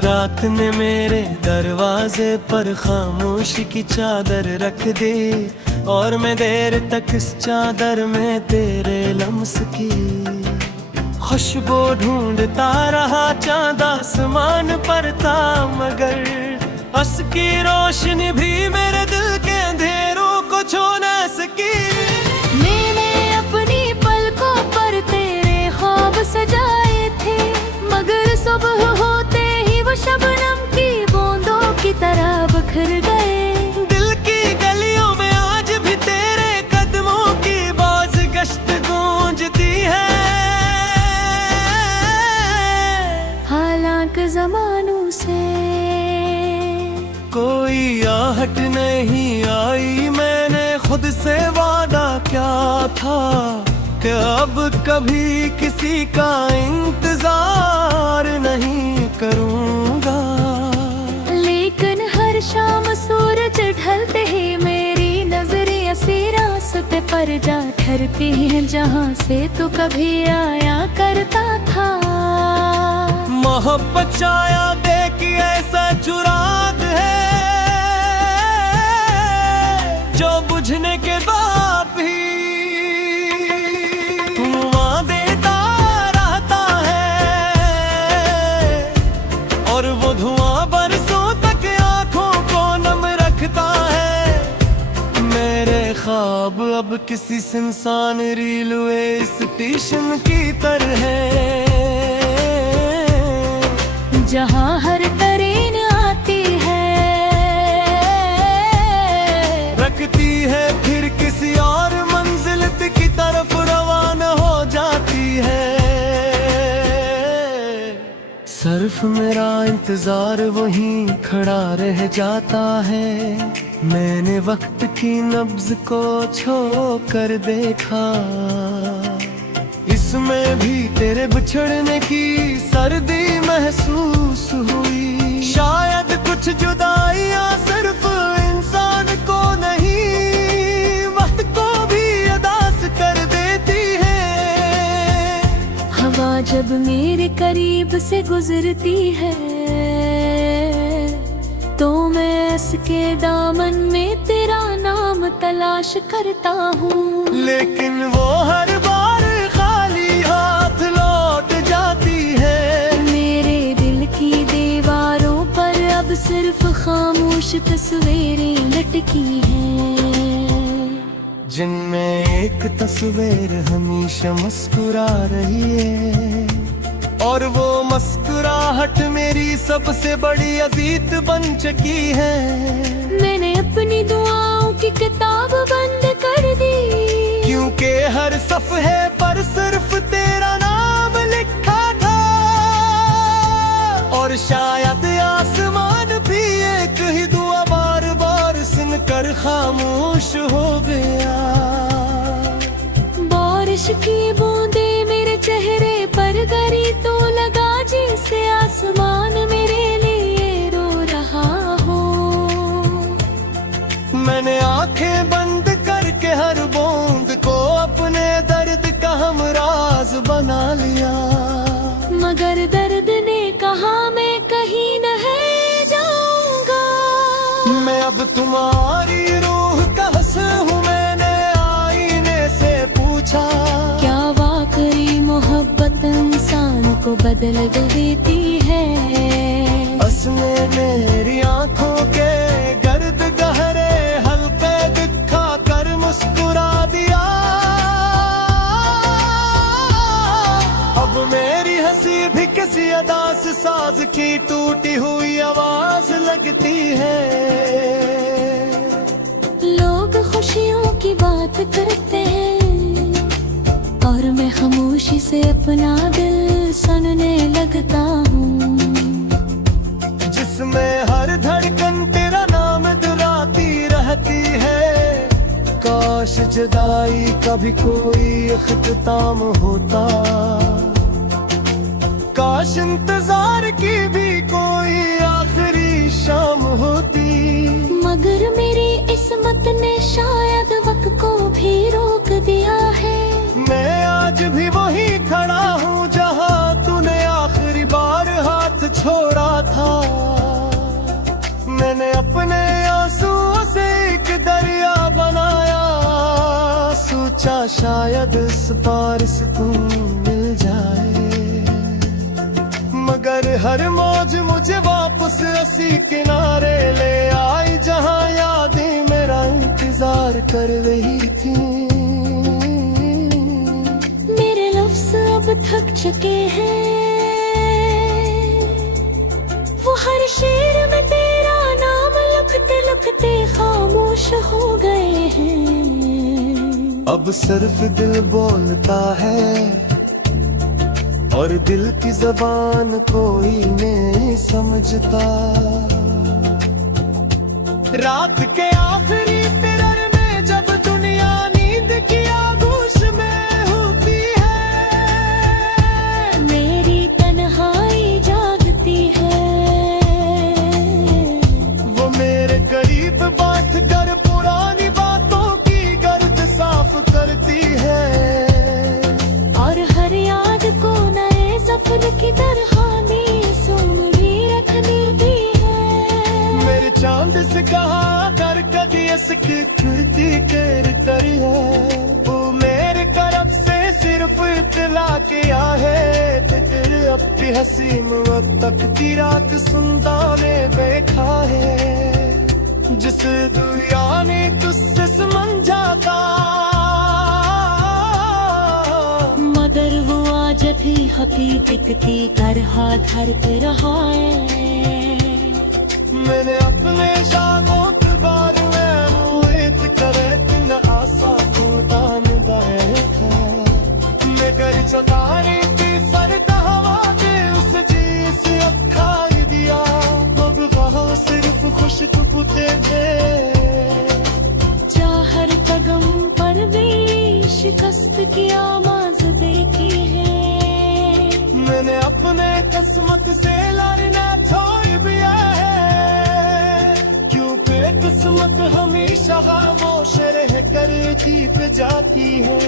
रात ने मेरे दरवाजे पर खामोशी की चादर रख दी, और मैं देर तक इस चादर में तेरे लम्स की खुशबू ढूंढता रहा। चांद आसमान पर था मगर उसकी रोशनी भी मेरे दिल के अंधेरों को छू न सकी। मैंने अपनी पलकों पर तेरे ख्वाब सजाए थे, मगर सुबह होते ही वो शबनम की बूंदों की तरह बिखर गए। दिल की गलियों में आज भी तेरे कदमों की बाज़गश्त गूंजती है। हालांकि ज़मानों से कोई आहट नहीं आई, मैंने खुद से वादा क्या था कि अब कभी किसी का इंतजार नहीं करूंगा। लेकिन हर शाम सूरज ढलते ही मेरी नजरें ऐसी रास्ते पर जा ठहरती हैं जहाँ से तू कभी आया करता था। मोहब्बत छाया दे कि ऐसा चुराग है जो बुझने के बाद भी धुआं देता रहता है, और वो धुआं बरसों तक आंखों को नम रखता है। मेरे ख्वाब अब किसी सुनसान रेलवे स्टेशन की तरह है, जहाँ हर ट्रेन आती है रखती है फिर किसी और मंजिल की तरफ रवाना हो जाती है। सिर्फ मेरा इंतजार वहीं खड़ा रह जाता है। मैंने वक्त की नब्ज को छू कर देखा, इसमें भी तेरे बिछड़ने की सर्दी महसूस हुई। शायद कुछ जुदाइयां सिर्फ इंसान को नहीं, वक्त को भी अदास कर देती है। हवा जब मेरे करीब से गुजरती है तो मैं इसके दामन में तेरा नाम तलाश करता हूँ, लेकिन वो हर बार खाली हाथ लौट जाती है। मेरे दिल की दीवारों पर अब सिर्फ खामोश तस्वीरें लटकी हैं, जिनमें एक तस्वीर हमेशा मुस्कुरा रही है, और वो मुस्कुराहट मेरी सबसे बड़ी अजीत बन चुकी है। मैंने अपनी दुआओं की किताब बंद कर दी, क्योंकि हर सफ़हे पर सिर्फ तेरा नाम लिखा था, और शायद आसमान भी एक ही दुआ बार बार सुनकर खामोश हो गया। बारिश की बूंदे मेरे चेहरे पर गिरी तो लगा जैसे आसमान मेरे लिए रो रहा हो। मैंने आंखें बंद करके हर बूंद को अपने दर्द का हमराज बना लिया, मगर दर्द ने कहा मैं कहीं नहीं जाऊंगा। मैं अब तुम्हारी रूह का हंस हूँ, मैंने आईने से पूछा। क्या वाकई मोहब्बत इंसान को बदल देती है? उसने मेरी आंखों के गर्द गहरे हल्के दिखा कर मुस्कुरा दिया। अब मेरी हंसी भी किसी अदास साज की टूटी हुई आवाज लगती है। लोग खुशियों की बात करते हैं और मैं खामोशी से अपना दिल सुनने लगता हूँ, जिसमें हर धड़कन तेरा नाम दुहराती रहती है। काश जुदाई का भी कोई इख्तिताम होता, काश इंतजार की भी कोई आखिरी शाम होती, मगर मेरी किस्मत ने शायद वक्त को भी रोक दिया है। मैं आज भी वहीं खड़ा हूँ जहाँ तूने आखिरी बार हाथ छोड़ा था। शायद इस पार सुकून मिल जाए, मगर हर मौज मुझे वापस उसी किनारे ले आई जहां यादें मेरा इंतजार कर रही थी। मेरे लफ्ज़ अब थक चुके हैं, वो हर शेर में तेरा नाम लिखते लिखते खामोश हो गए हैं। अब सिर्फ दिल बोलता है और दिल की ज़बान कोई नहीं समझता। रात के आखिरी पिरर में जब दुनिया नींद की आगोश में होती है, मेरी तन्हाई जागती है। वो मेरे करीब बैठ कर पुरानी बातों की गर्द साफ करती है, और हर याद को नए सफर की तरह सुनगी रखनी दी है। मेरे चांद से कहा कर कदी इसकी कृति कर तरी है, वो मेरे तरफ से सिर्फ इतला किया है। तेरे अपनी हंसी में तक की रात सुनता ने देखा है, जिस दुनिया ने तुझसे समझाता, मगर वो आज भी हकीकत कर हाथ धरते रहा है। मैंने अपने शागों के बारे में मुहित करे न आशा खुदान बैठा, मैं कर चौतारी की फरता हवा दे उस जी से अब खाई दिया, अब वहाँ सिर्फ खुशबू पुते थे। जा हर कदम पर भी शिकस्त की आवाज देखी है। मैंने अपने किस्मत से लड़ना छोड़ दिया है, क्योंकि किस्मत हमेशा खामोश रह कर जीत जाती है,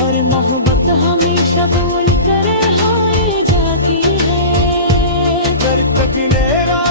और मोहब्बत हमेशा बोल कर हाय जाती है। दर तक मेरा